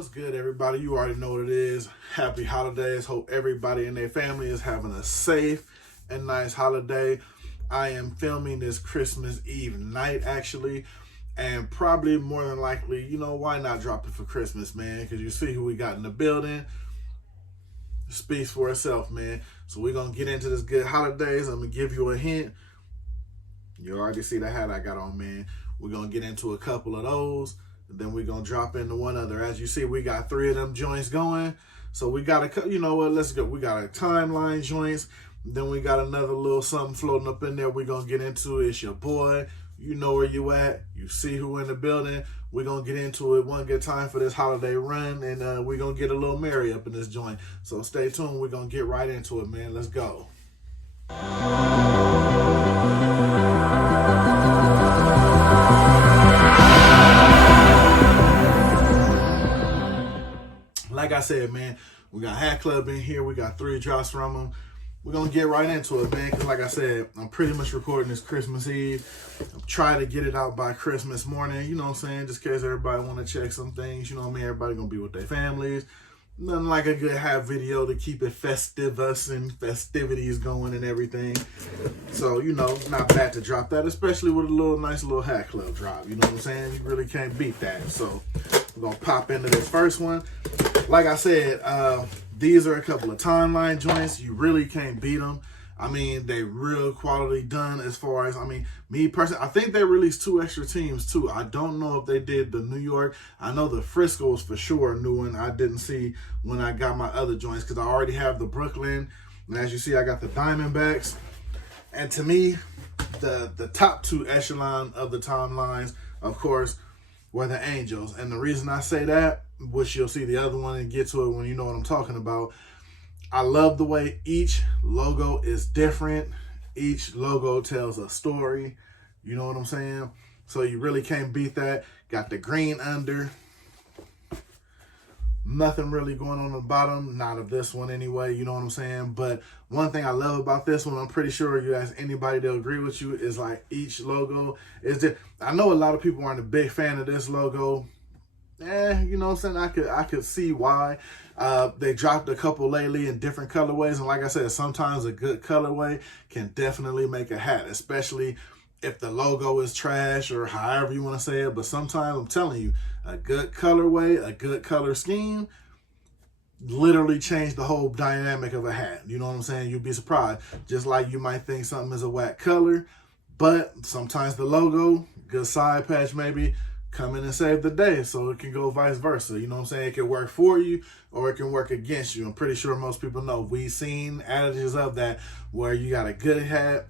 What's good, everybody? You already know what it is. Happy holidays. Hope everybody and their family is having a safe and nice holiday. I am filming this Christmas Eve night, actually, and probably more than likely, why not drop it for Christmas, man? Because you see who we got in the building. It speaks for itself, man. So we're going to get into this good holidays. I'm going to give you a hint. You already see the hat I got on, man. We're going to get into a couple of those. Then we're going to drop into one other. As you see, we got 3 of them joints going. So we got let's go. We got a timeline joints. Then we got another little something floating up in there we're going to get into. It's your boy. You know where you at. You see who in the building. We're going to get into it one good time for this holiday run. And we're going to get a little merry up in this joint. So stay tuned. We're going to get right into it, man. Let's go. Like I said, man, we got HatClub in here. We got 3 drops from them. We're going to get right into it, man, because like I said, I'm pretty much recording this Christmas Eve. I'm trying to get it out by Christmas morning, you know what I'm saying, just in case everybody want to check some things, you know what I mean, everybody going to be with their families. Nothing like a good hat video to keep it festivus and festivities going and everything. So, not bad to drop that, especially with a nice little HatClub drop, you know what I'm saying? You really can't beat that. So, we're going to pop into this first one. Like I said, these are a couple of timeline joints. You really can't beat them. I mean, they real quality done as far as, me personally, I think they released 2 extra teams too. I don't know if they did the New York. I know the Frisco was for sure a new one. I didn't see when I got my other joints because I already have the Brooklyn. And as you see, I got the Diamondbacks. And to me, the top 2 echelon of the timelines, of course, were the Angels. And the reason I say that, which you'll see the other one and get to it when you know what I'm talking about, I love the way each logo is different. Each logo tells a story. You know what I'm saying? So you really can't beat that. Got the green under. Nothing really going on the bottom. Not of this one anyway. You know what I'm saying? But one thing I love about this one, I'm pretty sure you ask anybody, they'll agree with you, is like each logo is different. I know a lot of people aren't a big fan of this logo. You know what I'm saying? I could see why. They dropped a couple lately in different colorways. And like I said, sometimes a good colorway can definitely make a hat, especially if the logo is trash or however you want to say it. But sometimes I'm telling you, a good colorway, a good color scheme literally change the whole dynamic of a hat. You know what I'm saying? You'd be surprised. Just like you might think something is a whack color, but sometimes the logo, good side patch maybe, come in and save the day. So it can go vice versa. You know what I'm saying? It can work for you or it can work against you. I'm pretty sure most people know. We've seen adages of that where you got a good hat,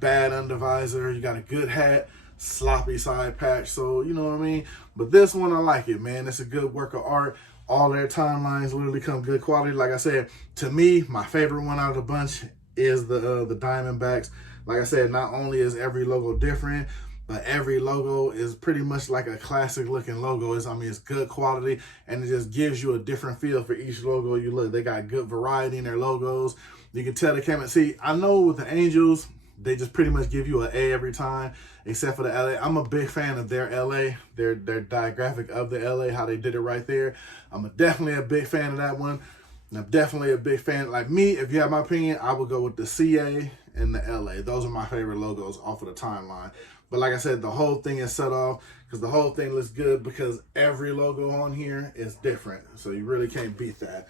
bad under visor. You got a good hat, sloppy side patch. So, you know what I mean? But this one, I like it, man. It's a good work of art. All their timelines literally come good quality. Like I said, to me, my favorite one out of the bunch is the Diamondbacks. Like I said, not only is every logo different, but every logo is pretty much like a classic looking logo. It's good quality, and it just gives you a different feel for each logo you look. They got good variety in their logos. You can tell they came and see. I know with the Angels, they just pretty much give you an A every time, except for the LA. I'm a big fan of their LA, their diagraphic of the LA, how they did it right there. I'm definitely a big fan of that one. And I'm definitely a big fan. Like me, if you have my opinion, I would go with the CA and the LA. Those are my favorite logos off of the timeline. But like I said, the whole thing is set off because the whole thing looks good because every logo on here is different. So you really can't beat that.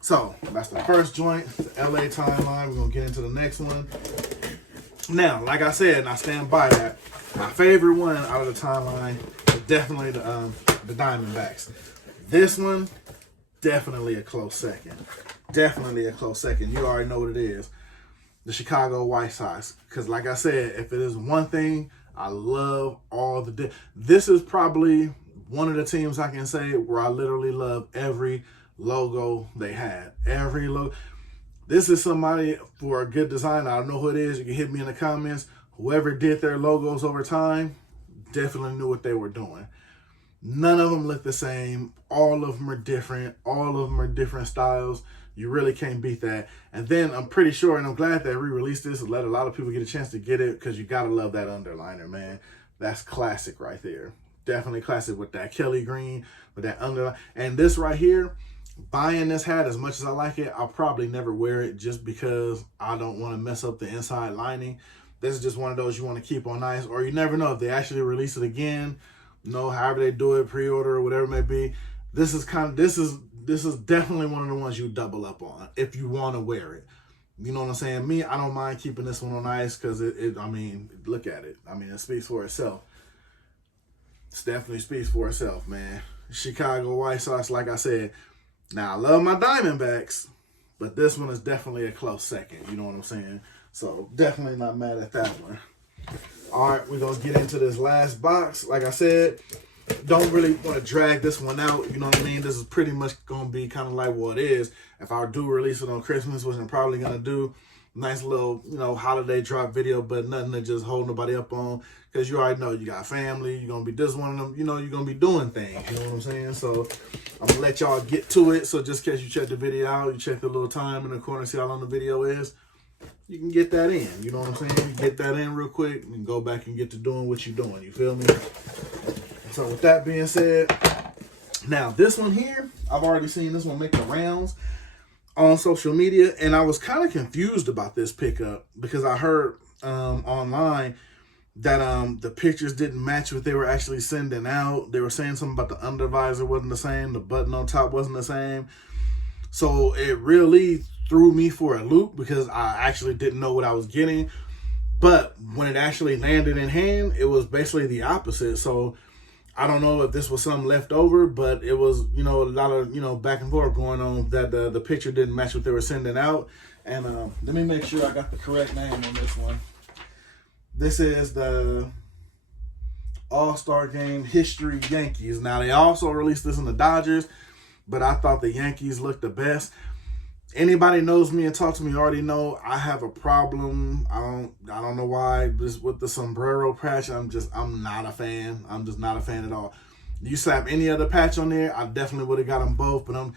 So that's the first joint, the LA timeline. We're going to get into the next one. Now, like I said, and I stand by that, my favorite one out of the timeline is definitely the Diamondbacks. This one, definitely a close second. Definitely a close second. You already know what it is. The Chicago White Sox. Because like I said, if it is one thing, I love all the... This is probably one of the teams I can say where I literally love every logo they had. Every logo. This is somebody for a good design. I don't know who it is. You can hit me in the comments. Whoever did their logos over time definitely knew what they were doing. None of them look the same. All of them are different. All of them are different styles. You really can't beat that. And then I'm pretty sure, and I'm glad they re-released this and let a lot of people get a chance to get it because you got to love that underliner, man. That's classic right there. Definitely classic with that Kelly green, with that underline. And this right here, buying this hat, as much as I like it, I'll probably never wear it just because I don't want to mess up the inside lining. This is just one of those you want to keep on ice, or you never know if they actually release it again. However they do it, pre-order or whatever it may be. This is definitely one of the ones you double up on if you want to wear it. You know what I'm saying? Me, I don't mind keeping this one on ice because I mean, look at it. I mean, it speaks for itself. It definitely speaks for itself, man. Chicago White Sox, like I said. Now, I love my Diamondbacks, but this one is definitely a close second. You know what I'm saying? So, definitely not mad at that one. All right, we're going to get into this last box. Like I said, don't really want to drag this one out. You know what I mean? This is pretty much going to be kind of like what it is. If I do release it on Christmas, which I'm probably going to do, nice little, holiday drop video, but nothing to just hold nobody up on. Because you already know you got family. You're going to be this one of them. You're going to be doing things. You know what I'm saying? So, I'm going to let y'all get to it. So, just in case you check the video out, you check the little time in the corner, see how long the video is. You can get that in. You know what I'm saying? You get that in real quick and go back and get to doing what you're doing. You feel me? So, with that being said, now this one here, I've already seen this one make the rounds on social media. And I was kind of confused about this pickup because I heard online that the pictures didn't match what they were actually sending out. They were saying something about the under visor wasn't the same, the button on top wasn't the same. So it really threw me for a loop because I actually didn't know what I was getting. But when it actually landed in hand, it was basically the opposite. So I don't know if this was something left over, but it was, a lot of, back and forth going on that the picture didn't match what they were sending out. And let me make sure I got the correct name on this one. This is the All-Star Game History Yankees. Now, they also released this in the Dodgers, but I thought the Yankees looked the best. Anybody knows me and talk to me already know I have a problem. I don't know why. Just with the sombrero patch, I'm not a fan. I'm just not a fan at all. You slap any other patch on there, I definitely would have got them both, but I'm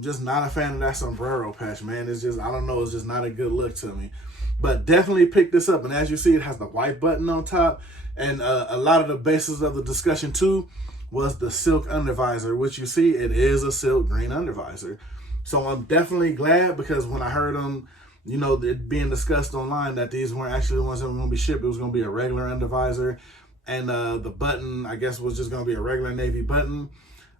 just not a fan of that sombrero patch, man. It's just, I don't know, it's just not a good look to me. But definitely pick this up. And as you see, it has the white button on top. And a lot of the basis of the discussion, too, was the silk undervisor, which you see, it is a silk green undervisor. So I'm definitely glad because when I heard them, it being discussed online that these weren't actually the ones that were going to be shipped. It was going to be a regular undervisor. And the button, I guess, was just going to be a regular navy button.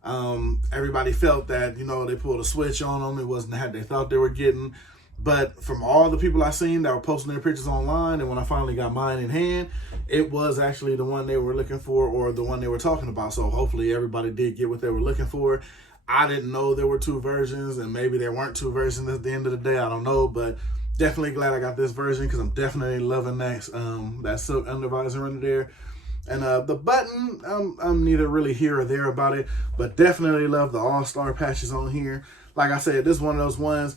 Everybody felt that, they pulled a switch on them. It wasn't what they thought they were getting. But from all the people I seen that were posting their pictures online, and when I finally got mine in hand, it was actually the one they were looking for or the one they were talking about. So hopefully everybody did get what they were looking for. I didn't know there were two versions, and maybe there weren't two versions at the end of the day. I don't know, but definitely glad I got this version because I'm definitely loving that silk undervisor under there. And the button, I'm neither really here or there about it, but definitely love the All-Star patches on here. Like I said, this is one of those ones.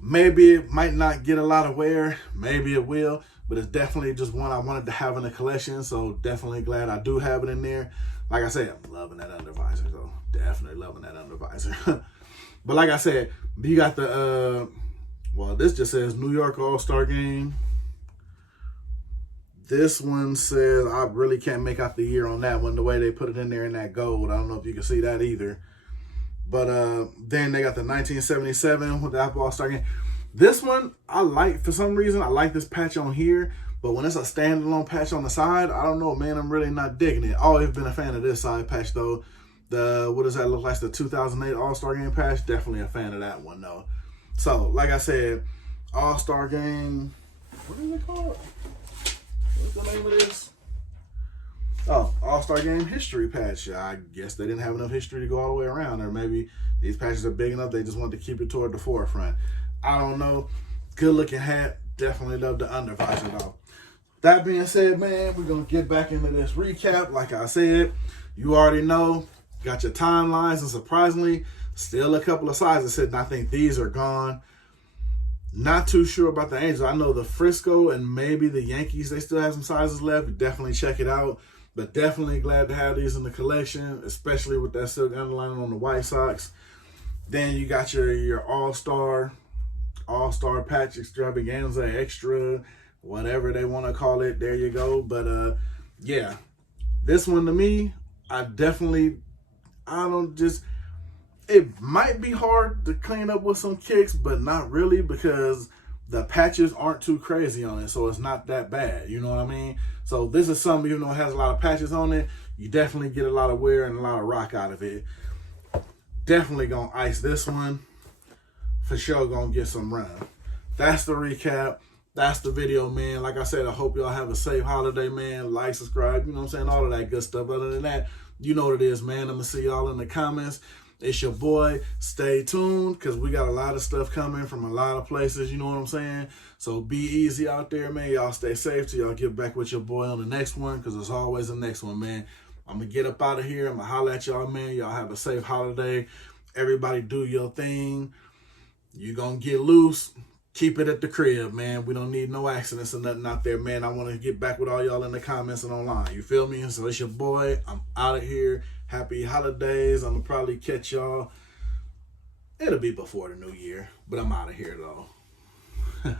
Maybe it might not get a lot of wear. Maybe it will. But it's definitely just one I wanted to have in the collection. So definitely glad I do have it in there. Like I said, I'm loving that undervisor. So definitely loving that undervisor. But like I said, you got the, this just says New York All-Star Game. This one says, I really can't make out the year on that one. The way they put it in there in that gold. I don't know if you can see that either. But then they got the 1977 with the Apple All-Star Game. This one, for some reason, I like this patch on here. But when it's a standalone patch on the side, I don't know, man. I'm really not digging it. Always been a fan of this side patch, though. What does that look like? The 2008 All-Star Game patch? Definitely a fan of that one, though. So, like I said, All-Star Game. What is it called? What's the name of this? Oh, All-Star Game History patch. I guess they didn't have enough history to go all the way around. Or maybe these patches are big enough, they just wanted to keep it toward the forefront. I don't know. Good looking hat. Definitely love the undervisor, though. That being said, man, we're going to get back into this recap. Like I said, you already know. Got your timelines, and surprisingly, still a couple of sizes sitting. I think these are gone. Not too sure about the Angels. I know the Frisco and maybe the Yankees, they still have some sizes left. Definitely check it out. But definitely glad to have these in the collection, especially with that silk underlining on the White Sox. Then you got your All-Star patch extravaganza, extra, whatever they want to call it. There you go. But yeah, this one to me, I don't just, it might be hard to clean up with some kicks, but not really, because the patches aren't too crazy on it, so it's not that bad. You know what I mean? So this is something, even though it has a lot of patches on it, you definitely get a lot of wear and a lot of rock out of it. Definitely gonna ice this one. For sure gonna get some run. That's the recap. That's the video, man. Like I said, I hope y'all have a safe holiday, man. Like, subscribe, you know what I'm saying? All of that good stuff. Other than that, you know what it is, man. I'm going to see y'all in the comments. It's your boy. Stay tuned, because we got a lot of stuff coming from a lot of places, you know what I'm saying? So be easy out there, man. Y'all stay safe till y'all get back with your boy on the next one, because there's always the next one, man. I'm going to get up out of here. I'm going to holler at y'all, man. Y'all have a safe holiday. Everybody do your thing. You going to get loose. Keep it at the crib, man. We don't need no accidents or nothing out there, man. I want to get back with all y'all in the comments and online. You feel me? So it's your boy. I'm out of here. Happy holidays. I'm going to probably catch y'all. It'll be before the new year, but I'm out of here, though.